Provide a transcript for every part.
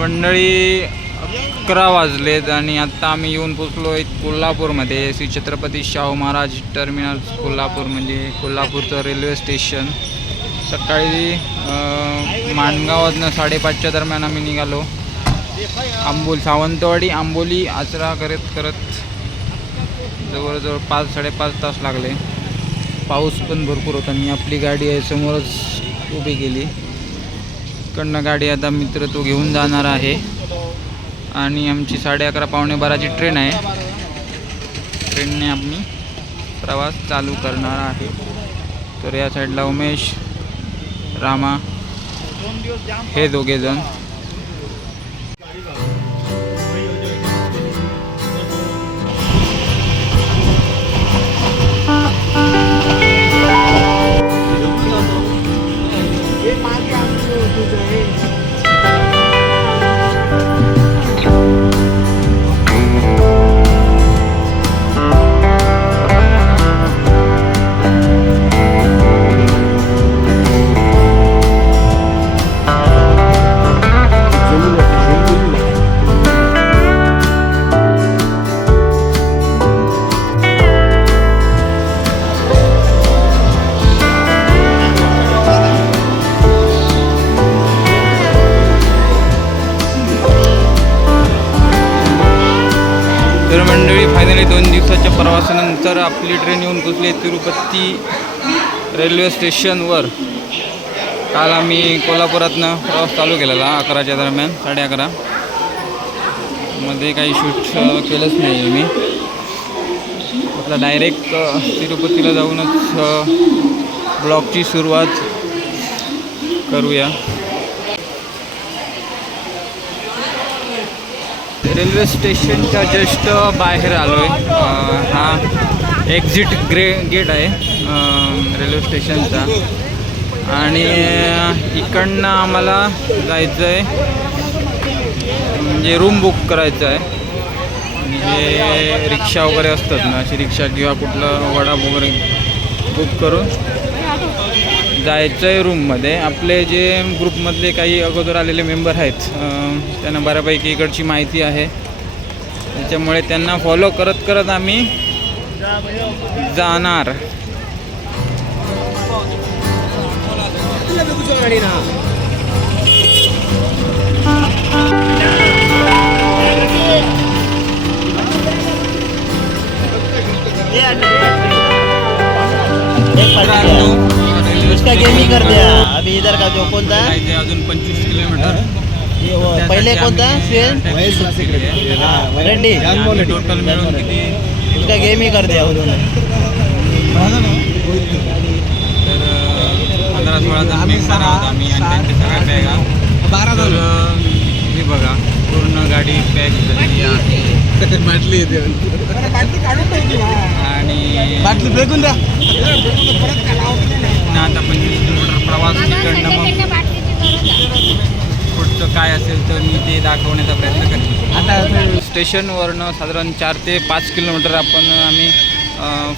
मंडळी अकरा वाजलेत आणि आत्ता आम्ही येऊन पोचलो आहे कोल्हापूरमध्ये. श्री छत्रपती शाहू महाराज टर्मिनल कोल्हापूर म्हणजे कोल्हापूरचं रेल्वे स्टेशन सकाळी माणगावातनं साडेपाचच्या दरम्यान आम्ही निघालो. आंबोल सावंतवाडी आंबोली आचरा करत करत जवळजवळ पाच साडेपाच तास लागले. पाऊस पण भरपूर होता मी आपली गाडी आहे समोरच उभी केली. तिकडनं गाडी आता मित्र तो घेऊन जाणार आहे. आणि आमची साडे अकरा पावणे बाराची ट्रेन आहे. ट्रेनने आम्ही प्रवास चालू करणार आहे. तर या साईडला उमेश रामा हे दोघेजण. दिवसाच्या प्रवासानंतर आपली ट्रेन येऊन पोचली तिरुपती रेल्वे स्टेशनवर. काल आम्ही कोल्हापुरातनं प्रवास चालू केलेला अकराच्या दरम्यान साडे अकरा. मध्ये काही शूट केलंच नाही मी. आता डायरेक्ट तिरुपतीला जाऊनच ब्लॉगची सुरुवात करूया. रेल्वे स्टेशनच्या जस्ट बाहेर आलो आहे हा एक्झिट ग्रे गेट आहे रेल्वे स्टेशनचा. आणि इकडनं आम्हाला जायचं आहे म्हणजे रूम बुक करायचं आहे म्हणजे रिक्षा वगैरे असतात ना अशी रिक्षा किंवा कुठलं वडा वगैरे बुक करून जायचं आहे रूममध्ये आपले जे ग्रुपमधले काही अगोदर आलेले मेंबर आहेत त्यांना बऱ्यापैकी इकडची माहिती आहे. त्याच्यामुळे त्यांना फॉलो करत करत आम्ही जाणार. रेल्वे उसका गेम ही. कर दिया अभी इधर का जो कौन था जायचं आहे अजून पंचवीस किलोमीटर. ये वो पहले कौन था सुहेल? हाँ, रेड्डी. टोटल मिळून किती? उसका गेम ही. कर दिया उन्होंने तर अ, पंधरा सोळा जण आहोत आम्ही आणि त्यांच्या सगळ्या बॅगा बारा अ, हे बघा पूर्ण गाडी पॅक झालेली आहे. आणि बाटली फेकून द्या. आता पंचवीस किलोमीटर प्रवास तिकडनं मग पुढचं काय असेल तर मी ते दाखवण्याचा प्रयत्न करेन. आता स्टेशनवरनं साधारण चार ते पाच किलोमीटर आपण आम्ही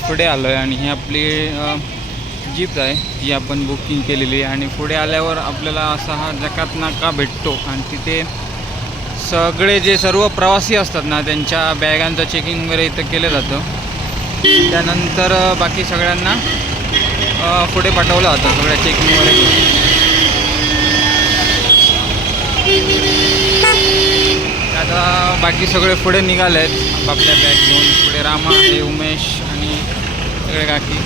पुढे आलो आहे आणि ही आपली जीप आहे जी आपण बुकिंग केलेली आहे. आणि पुढे आल्यावर आपल्याला असा हा जकात नाका भेटतो आणि तिथे सगळे जे सर्व प्रवासी असतात ना त्यांच्या बॅगांचं चेकिंग वगैरे इथं केलं जातं. त्यानंतर बाकी सगळ्यांना पुढे पाठवलं होता सगळ्या चेकिंग वगैरे आता बाकी सगळे पुढे निघाले आहेत आपल्या बॅग घेऊन पुढे रामा आणि उमेश आणि सगळे काकी.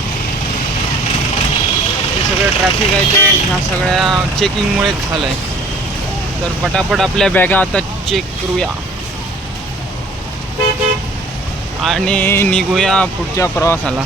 हे सगळे ट्रॅफिक आहे ते ह्या सगळ्या चेकिंगमुळेच झालं आहे तर पटापट आपल्या बॅगा आता चेक करूया. आणि निघूया पुढच्या प्रवासाला.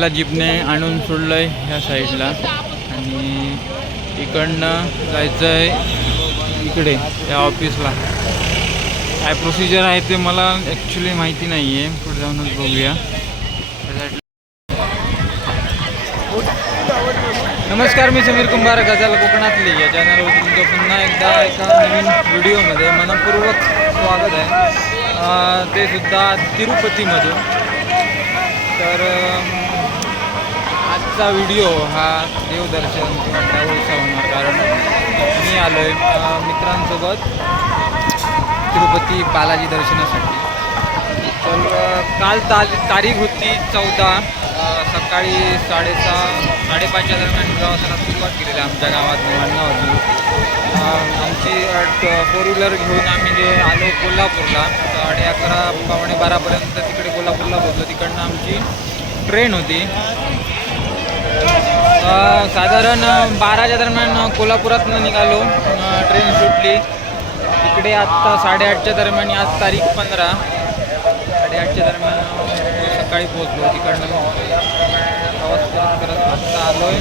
आपल्याला जीपने आणून सोडलं आहे ह्या साईडला. आणि इकडनं जायचं आहे इकडे या ऑफिसला. काय प्रोसिजर आहे ते मला ॲक्च्युली माहिती नाही आहे पुढे जाऊनच बघूया. नमस्कार मी समीर कुंभार गजाल कोकणातली. या चॅनलवर तुमचं पुन्हा एकदा एका नवीन व्हिडिओमध्ये मनपूर्वक स्वागत आहे. ते सुद्धा तिरुपतीमधून. तर आजचा व्हिडिओ हा देवदर्शन किंवा ट्रॅव्हल्सचा होणार कारण मी आलो आहे मित्रांसोबत तिरुपती बालाजी दर्शनासाठी. तर काल ता तारीख होती चौदा सकाळी साडेसहा साडेपाचच्या दरम्यान प्रवासाला सुरुवात केलेली आहे आमच्या गावात मांडगावातून आमची फोर व्हीलर घेऊन आम्ही जे आलो कोल्हापूरला साडे अकरा पावणे बारापर्यंत तिकडे कोल्हापूरला पोहोचलो. तिकडनं आमची ट्रेन होती. साधारण बाराच्या दरम्यान कोल्हापुरातनं निघालो ट्रेन सुटली. इकडे आत्ता साडेआठच्या दरम्यान आज तारीख पंधरा. साडेआठच्या दरम्यान सकाळी पोहोचलो तिकडनं. प्रवास करत करत आत्ता आलो आहे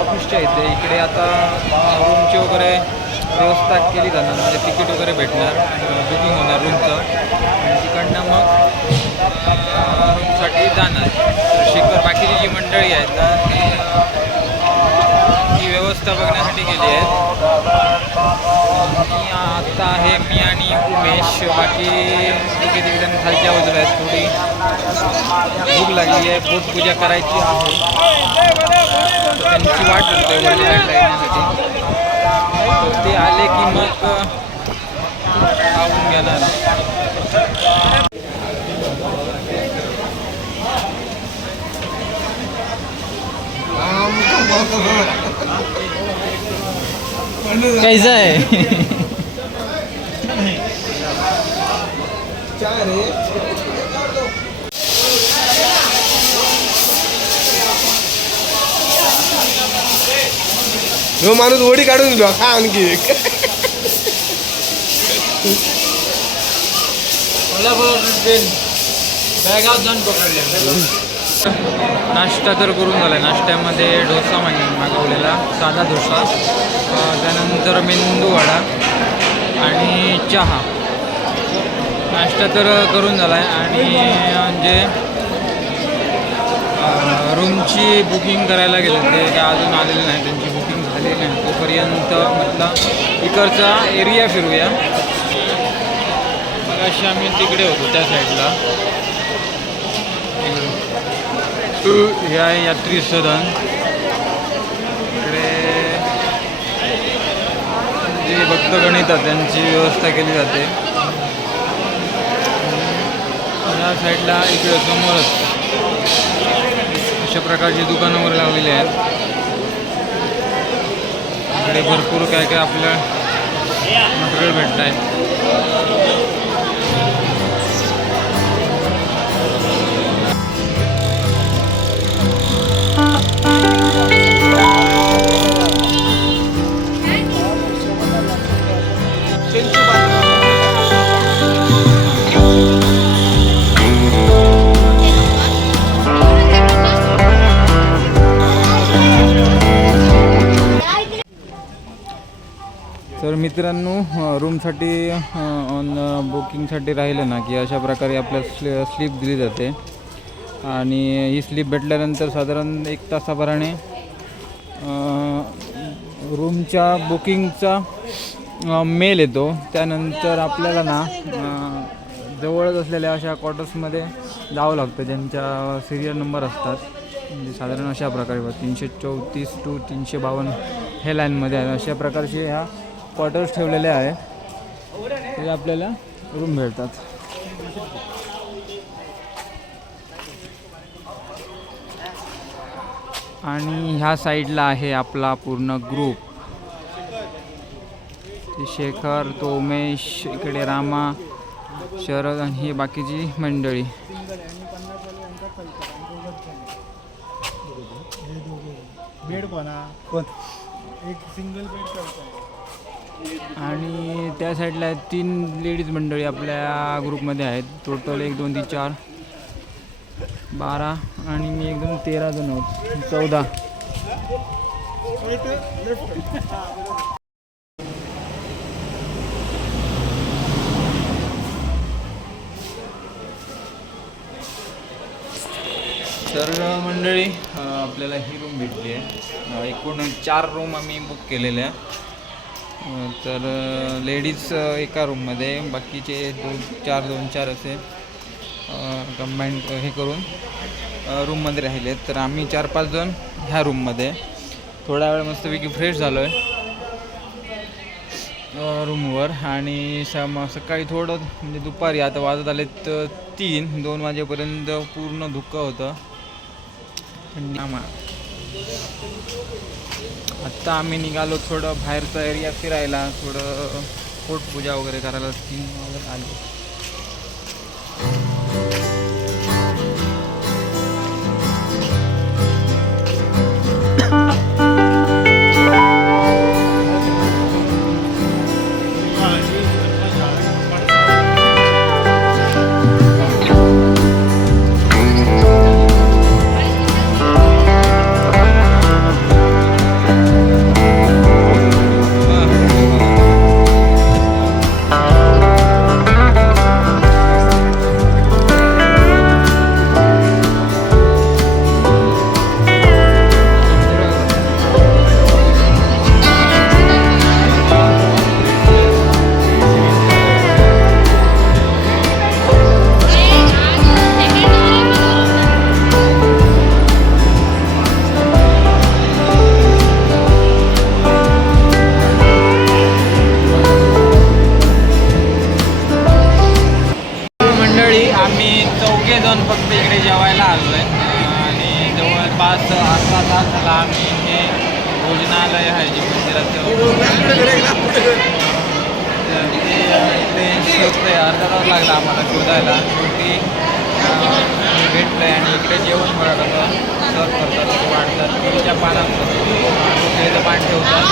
ऑफिसच्या इथे. इकडे आता रूमची वगैरे व्यवस्था केली जाणार. म्हणजे तिकीट वगैरे भेटणार. बुकिंग होणार रूमचं आणि तिकडनं मग रूमसाठी जाणार. शिखर बाकीची जी मंडळी आहेत ना ती ही व्यवस्था बघण्यासाठी गेली आहेत. मी आता आहे मी आणि उमेश बाकी तिघे जण खालच्या बाजूला आहेत. थोडी भूक लागली आहे पूजा करायची आहे. त्यांची वाट बघतोय वरच्या साईडला येण्यासाठी तर ते आले की मग अं, खाऊन घेणार कैसा है? ह्यो माणूस वडी काढून दिलो. खा आणखी एक. नाश्ता तर करून झाला आहे नाश्त्यामध्ये डोसा मागे मागवलेला साधा डोसा त्यानंतर मेंदू वडा आणि चहा. नाश्ता तर करून झाला आहे आणि म्हणजे रूमची बुकिंग करायला गेले ते काय अजून आलेले नाही. त्यांची बुकिंग झालेली नाही. तोपर्यंत म्हटलं इकडचा एरिया फिरूया. मग अशी आम्ही तिकडे होतो त्या साईडला. हे यात्री सदन. जे भक्तगण येतात त्यांची व्यवस्था केली जाते. या साईडला इकडे समोरच अशा प्रकारची दुकानं वगैरे लावलेली आहेत. इकडे भरपूर काय काय आपल्या मटेरियल भेटत आहे मित्रांनो रूमसाठी ऑन बुकिंगसाठी राहिलं ना की अशा प्रकारे आपल्या स्लि स्लीप दिली जाते. आणि ही स्लीप भेटल्यानंतर साधारण एक तासाभराने रूमच्या बुकिंगचा मेल येतो. त्यानंतर आपल्याला ना जवळच असलेल्या अशा क्वार्टर्समध्ये जावं लागतं ज्यांच्या सिरियल नंबर असतात. म्हणजे साधारण अशा प्रकारे तीनशे चौतीस टू तीनशे बावन्न हे लाईनमध्ये आहे. अशा प्रकारचे ह्या क्वार्टर्स ठेवलेले आहे. ते आपल्याला रूम भेटतात. आणि ह्या साईडला आहे आपला पूर्ण ग्रुप ते शेखर तो उमेश इकडे रामा शरद आणि ही बाकीची मंडळी. बेड कोणा? कोण? एक सिंगल बेड करतो आणि त्या साईडला तीन लेडीज मंडळी आपल्या ग्रुपमध्ये आहेत. टोटल एक दोन तीन चार बारा आणि मी एकदम तेरा जण आहोत. चौदा. तर मंडळी आपल्याला ही रूम भेटली आहे. एकूण चार रूम आम्ही बुक केलेल्या आहे तर लेडीज एका रूममध्ये बाकीचे दोन चार दोन चार असे कंबाईंड हे करून रूममध्ये राहिले. तर आम्ही चार पाच जण ह्या रूममध्ये थोडा वेळ मस्तपैकी फ्रेश झालो आहे रूमवर आणि शाम सकाळी थोडं म्हणजे दुपारी आता वाजत आले तर तीन दोन वाजेपर्यंत पूर्ण धुकं होतं. थंडी आत्ता आम्ही निघालो थोडं बाहेरचा एरिया फिरायला थोडं पोटपूजा वगैरे करायला. तीन वाजत आले. तास झाला आम्ही हे भोजनालय आहे जे मंदिराचं तर इकडे अर्धा तास लागला आम्हाला शोधायला शेवटी अं, भेटलं आहे आणि इकडे जेवण मिळत होतं सर्व करतात ते वाढतात केळीच्या पानांचं पान ठेवतात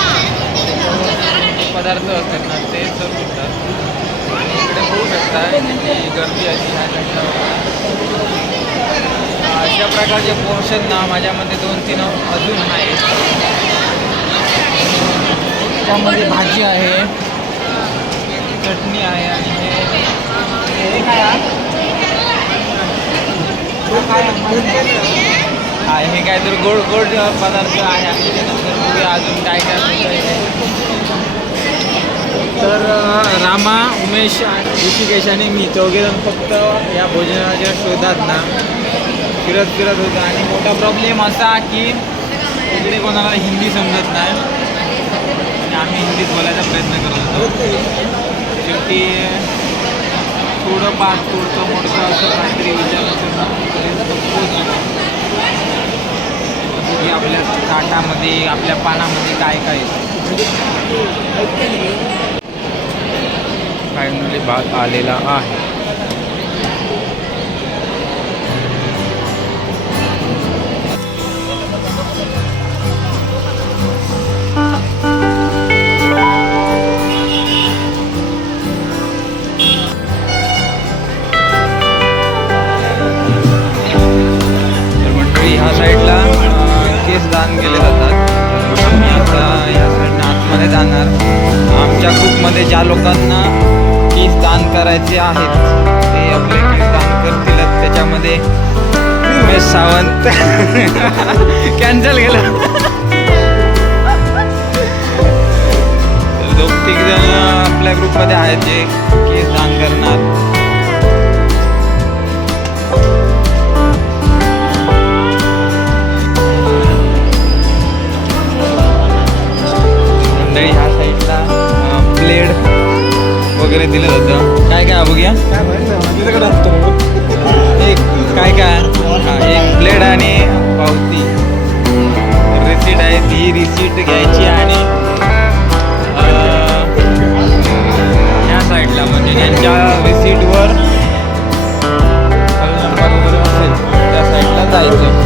जे पदार्थ असतात ना ते सर्व करतात आणि इकडे होऊ शकता गर्दी अशी आहे अशा प्रकारचे पोर्शन ना माझ्यामध्ये दोन तीन अजून आहेत. त्यामध्ये भाजी आहे चटणी आहे आणि हे. काय आहे? हा हे काय तर गोड गोड पदार्थ आहे. आणि त्यानंतर बघूया अजून काय काय तर रामा उमेश आणि ऋषिकेश आणि मी चौघेजण फक्त या भोजनाच्या शोधात ना फिरत फिरत होतो. आणि मोठा प्रॉब्लेम असा की इकडे कोणाला हिंदी समजत नाही. आणि आम्ही हिंदीत बोलायचा प्रयत्न करत होतो. शेवटी थोडं पाठ थोडं मोठं असं काहीतरी विचारायचं की आपल्या ताटामध्ये आपल्या पानामध्ये काय काय फायनली भात आलेला आहे. दान केले जातात. आम्ही आता ह्या साईडनं आतमध्ये जाणार. आमच्या ग्रुपमध्ये ज्या लोकांना केस दान करायचे आहेत ते आपले केस दान करतीलच त्याच्यामध्ये उमेश सावंत. कॅन्सल केलं. दोन तीन जण आपल्या ग्रुपमध्ये आहेत जे केस दान करणार. मंडळी ह्या साईडला? ब्लेड वगैरे दिलं जातं. काय काय बघूया एक काय काय? एक ब्लेड आणि पावती. रिसीट आहे ती रिसीट घ्यायची आणि अं, म्हणजे ज्यांच्या रिसीटवर त्या साईडला जायचं.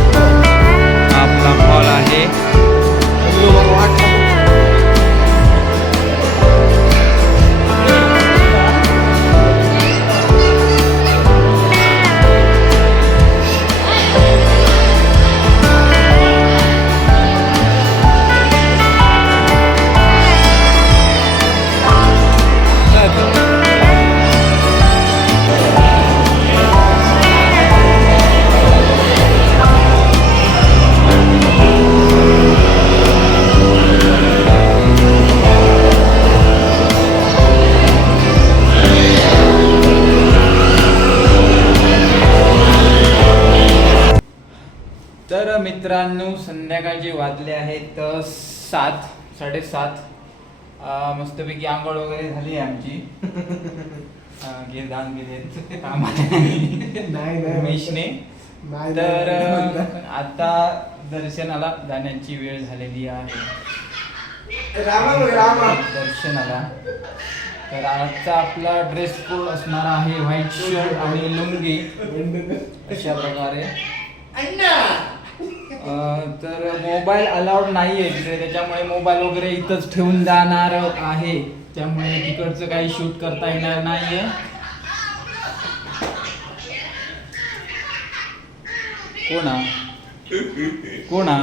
वाजले आहेत सात साडेसात. अ, मस्तपैकी आंघोळ वगैरे झाली आहे आमची. अ, गे दान गेलेत. आम्हाला तर आता दर्शनाला जाण्याची वेळ झालेली आहे. दर्शनाला. तर आजचा आपला ड्रेस कोड असणार आहे व्हाईट शर्ट आणि लुंगी. अशा प्रकारे. तर मोबाईल अलाउड नाही आहे तिकडे त्याच्यामुळे मोबाईल वगैरे इथंच ठेवून जाणार आहे. त्यामुळे तिकडचं काही शूट करता येणार नाहीये. कोणा कोणा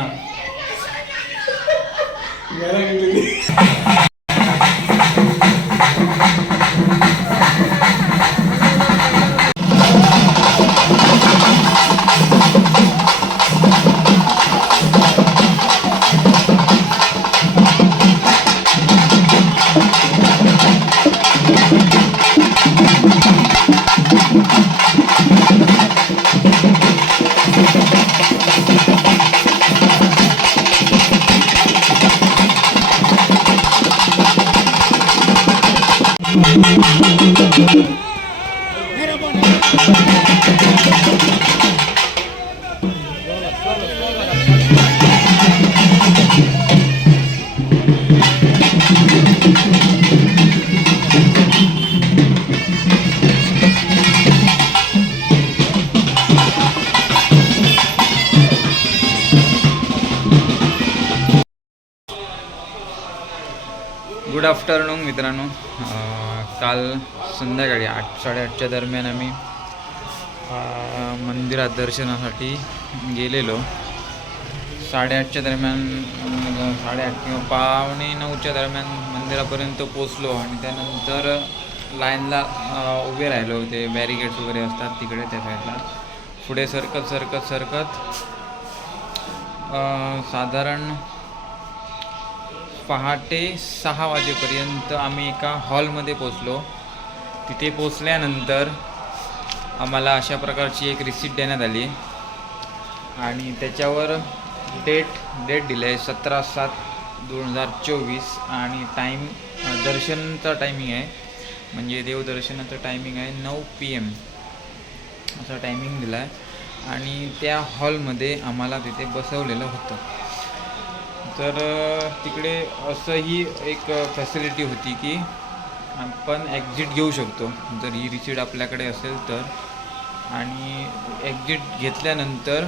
गुड आफ्टरनून मित्रांनो. काल संध्याकाळी आठ साडेआठच्या दरम्यान आम्ही मंदिरात दर्शनासाठी गेलेलो. साडेआठच्या दरम्यान साडेआठ किंवा पावणे नऊच्या दरम्यान मंदिरापर्यंत पोचलो आणि त्यानंतर लाईनला उभे राहिलो. ते बॅरिगेड्स वगैरे असतात तिकडे त्या साईडला पुढे सरकत सरकत सरकत साधारण पहाटे सहा वाजेपर्यंत आम्ही एका हॉलमध्ये पोचलो तिथे पोचल्यानंतर आम्हाला अशा प्रकारची एक रिसीट देण्यात आली. आणि त्याच्यावर डेट डेट दिलं आहे सतरा सात दोन हजार चोवीस आणि टाईम दर्शनचा टायमिंग आहे. म्हणजे देवदर्शनाचं टायमिंग आहे नऊ पी एम असा टायमिंग दिला आहे आणि त्या हॉलमध्ये आम्हाला तिथे बसवलेलं होतं. तर तिकडे असंही एक फॅसिलिटी होती की आपण एक्झिट घेऊ शकतो. जर ही रिसीट आपल्याकडे असेल तर. आणि एक्झिट घेतल्यानंतर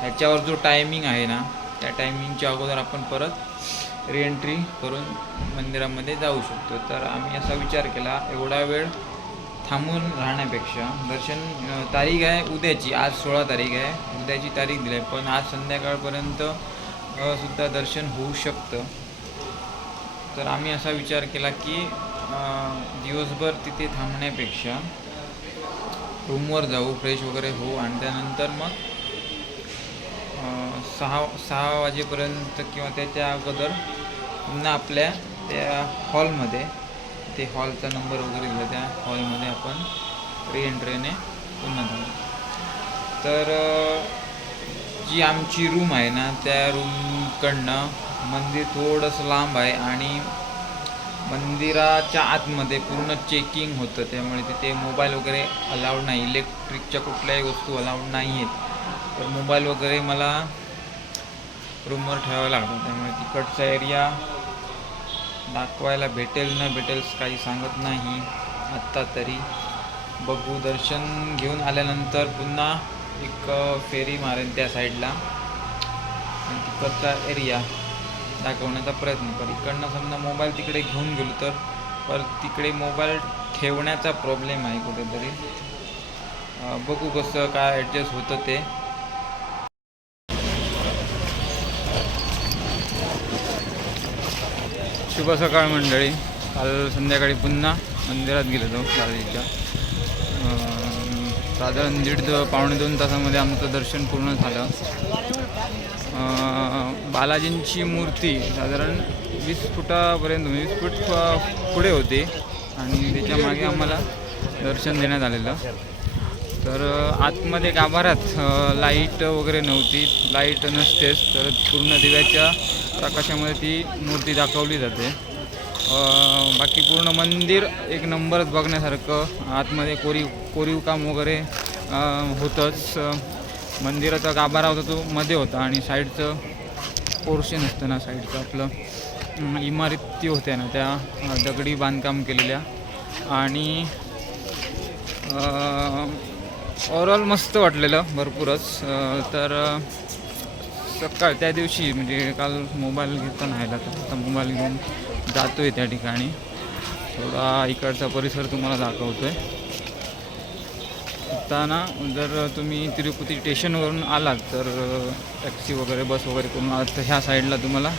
ह्याच्यावर जो टायमिंग आहे ना त्या टायमिंगच्या अगोदर आपण परत रिएंट्री करून मंदिरामध्ये जाऊ शकतो. तर आम्ही असा विचार केला एवढा वेळ थांबून राहण्यापेक्षा दर्शन तारीख आहे उद्याची आज सोळा तारीख आहे उद्याची तारीख दिली आहे. पण आज संध्याकाळपर्यंत सुद्धा दर्शन होऊ शकतं. तर आम्ही असा विचार केला की दिवसभर तिथे थांबण्यापेक्षा रूमवर जाऊ फ्रेश वगैरे होऊ आणि त्यानंतर मग सहा सहा वाजेपर्यंत किंवा त्याच्या अगोदर पुन्हा आपल्या त्या हॉलमध्ये ते हॉलचा नंबर वगैरे दिला त्या हॉलमध्ये आपण रिएंट्रीने पुन्हा जाऊ. तर जी आमची रूम आहे ना त्या रूमकडनं मंदिर थोडंसं लांब आहे आणि मंदिराच्या आतमध्ये पूर्ण चेकिंग होतं. त्यामुळे तिथे मोबाईल वगैरे अलाउड नाही. इलेक्ट्रिकच्या कुठल्याही वस्तू अलाउड नाही आहेत. तर मोबाईल वगैरे मला रूमवर ठेवावा लागतो. त्यामुळे तिकडचा एरिया दाखवायला भेटेल न भेटेल काही सांगत नाही. आत्ता तरी बघू. दर्शन घेऊन आल्यानंतर पुन्हा एक फेरी मारेन त्या साईडला. आणि तिकडचा एरिया दाखवण्याचा प्रयत्न कर इकडनं समजा मोबाईल तिकडे घेऊन गेलो तर पर तिकडे मोबाईल ठेवण्याचा प्रॉब्लेम आहे कुठेतरी. बघू कसं काय ॲडजस्ट होतं ते. शुभ सकाळ मंडळी. काल संध्याकाळी पुन्हा मंदिरात गेलो होतो बालाजीच्या. साधारण दीड पावणे दोन तासामध्ये आमचं दर्शन पूर्ण झालं. बालाजींची मूर्ती साधारण वीस फुटापर्यंत म्हणजे वीस फूट पुढे होती आणि त्याच्यामागे आम्हाला दर्शन देण्यात आलेलं. तर आतमध्ये गाभाऱ्यात लाइट वगैरे नव्हती लाइट नसतेच तर पूर्ण दिव्याच्या प्रकाशामध्ये ती मूर्ती दाखवली जाते. बाकी पूर्ण मंदिर एक नंबरच बघण्यासारखं आतमध्ये कोरीव कोरीव काम वगैरे होतंच. मंदिराचा गाभारा होता तो मध्ये होता आणि साईडचं पोर्शन असतं ना साईडचं आपलं. इमारती होत्या ना त्या दगडी बांधकाम केलेल्या. आणि ओवरऑल मस्त वाटलेलं भरपूरच. तर सकाळ त्या दिवशी म्हणजे काल मोबाईल घेताना नाही तर आता मोबाईल घेऊन जातो आहे त्या ठिकाणी. थोडा इकडचा परिसर तुम्हाला दाखवतो आहे आता ना जर तुम्ही तिरुपती स्टेशनवरून आलात तर टॅक्सी वगैरे बस वगैरे करून आलात तर ह्या साईडला तुम्हाला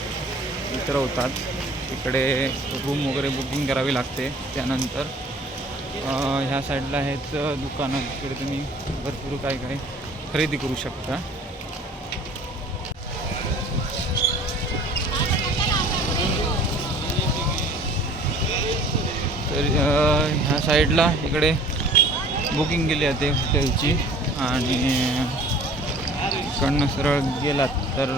उतरवतात तिकडे रूम वगैरे बुकिंग करावी लागते. त्यानंतर ह्या साईडला हेच दुकानं. तिकडे तुम्ही भरपूर काय काय खरेदी करू शकता तर अ, ह्या साईडला इकडे बुकिंग केली जाते हॉटेलची. आणि इकडनं सरळ गेलात तर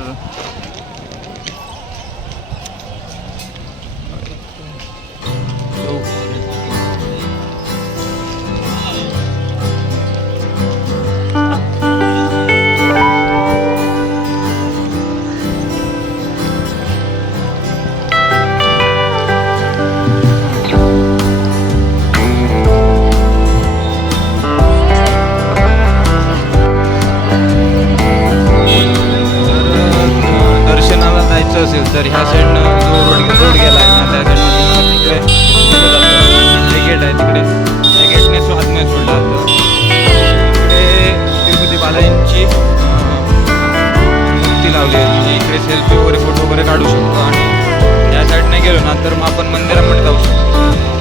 फोटो वगैरे काढू शकतो आणि या साईडने गेलो ना तर मग आपण मंदिरामध्ये जाऊ शकतो.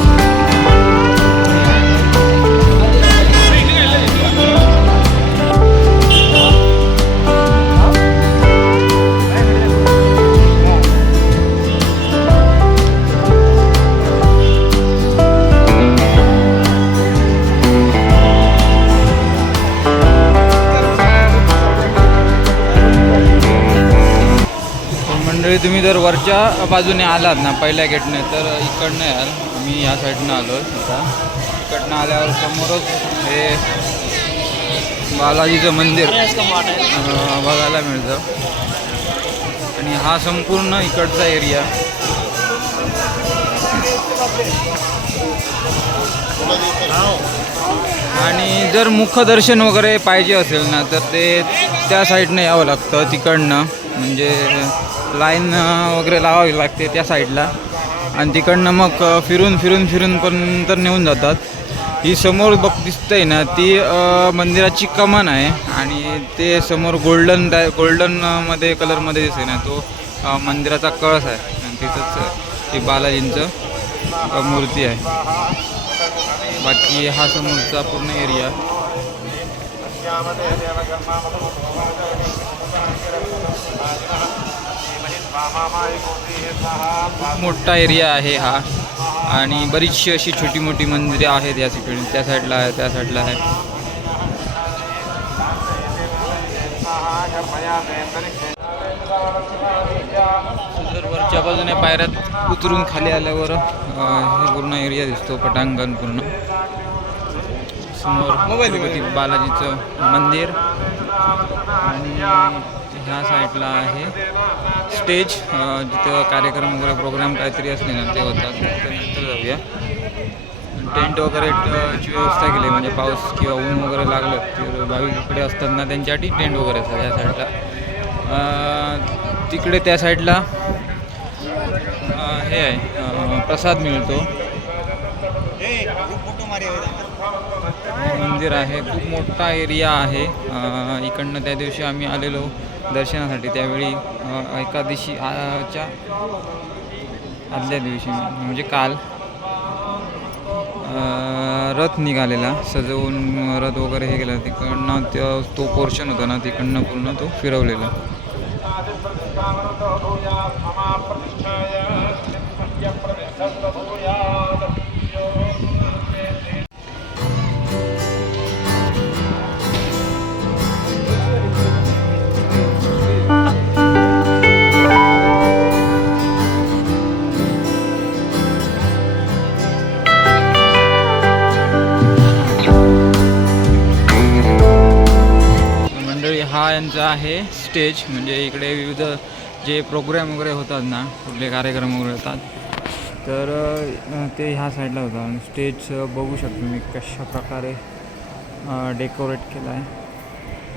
तुम्ही जर वरच्या बाजूने आलात ना पहिल्या गेटने तर इकडनं याल. मी या साईडनं आलो आता इकडनं आल्यावर समोरच हे बालाजीचं मंदिर बघायला मिळतं. आणि हा संपूर्ण इकडचा एरिया. आणि जर मुखदर्शन वगैरे पाहिजे असेल ना तर ते त्या साईडनं यावं लागतं तिकडनं. म्हणजे लाईन वगैरे लावावी लागते त्या साईडला. आणि तिकडनं मग फिरून फिरून फिरून पण तर नेऊन जातात. ही समोर बघ दिसतंय ना ती मंदिराची कमान आहे. आणि ते समोर गोल्डन डाय गोल्डनमध्ये कलरमध्ये दिसते ना तो मंदिराचा कळस आहे. आणि तिथंच ती बालाजींचं मूर्ती आहे. बाकी हा समोरचा पूर्ण एरिया. मोठा एरिया आहे हा. आणि बरीचशी अशी छोटी मोठी मंदिरे आहेत या ठिकाणी. त्या साईडला आहे त्या साईडला आहे. वरच्या बाजूने पायऱ्यात उतरून खाली आल्यावर हे पूर्ण एरिया दिसतो पटांगण पूर्ण. समोर बालाजीचं मंदिर. आणि ह्या साईडला आहे. स्टेज जिथं कार्यक्रम वगैरे प्रोग्राम काहीतरी असले ना ते होतात. त्यानंतर नंतर जाऊया. टेंट वगैरे ची व्यवस्था केली. म्हणजे पाऊस किंवा ऊन वगैरे लागलं तर भाविक इकडे असतात ना त्यांच्यासाठी टेंट वगैरे असतात या साईडला. तिकडे त्या साईडला हे आहे प्रसाद मिळतो. मंदिर आहे. खूप मोठा एरिया आहे. इकडनं त्या दिवशी आम्ही आलेलो. दर्शनासाठी त्यावेळी एकादशी च्या आदल्या दिवशी म्हणजे काल रथ निघालेला. सजवून रथ वगैरे हे केला. तिकडनं त्या तो पोर्शन होता ना तिकडनं पूर्ण तो फिरवलेला. हा आहे स्टेज म्हणजे इकडे विविध जे प्रोग्राम वगैरे होतात ना कुठले कार्यक्रम वगैरे होतात तर ते ह्या साईडला होतं आणि स्टेज बघू शकतो मी कशा प्रकारे डेकोरेट केला आहे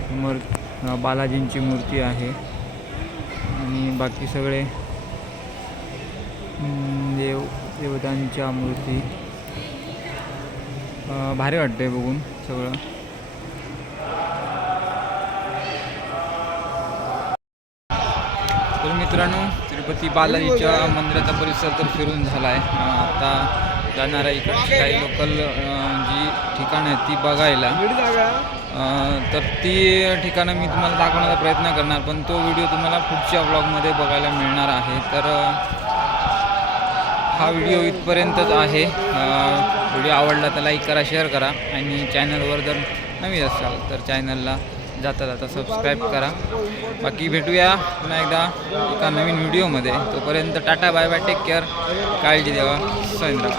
समोर बालाजींची मूर्ती आहे. आणि बाकी सगळे देव देवतांच्या मूर्ती. भारी वाटते बघून सगळं. मित्रांनो तिरुपती बालाजीच्या मंदिराचा परिसर तर फिरून झाला आहे आता जाणाऱ्या इकडची काही लोकल जी ठिकाणं आहेत ती बघायला. तर ती ठिकाणं मी तुम्हाला दाखवण्याचा प्रयत्न करणार पण तो व्हिडिओ तुम्हाला पुढच्या ब्लॉगमध्ये बघायला मिळणार आहे. तर हा व्हिडिओ इथपर्यंतच आहे. व्हिडिओ आवडला तर लाईक करा शेअर करा. आणि चॅनलवर जर नवीन असाल तर चॅनलला जाता जाता सबस्क्राईब करा. बाकी भेटूया पुन्हा एकदा एका नवीन व्हिडिओमध्ये तोपर्यंत tata bye bye take care काळजी द्यावा सुरेंद्र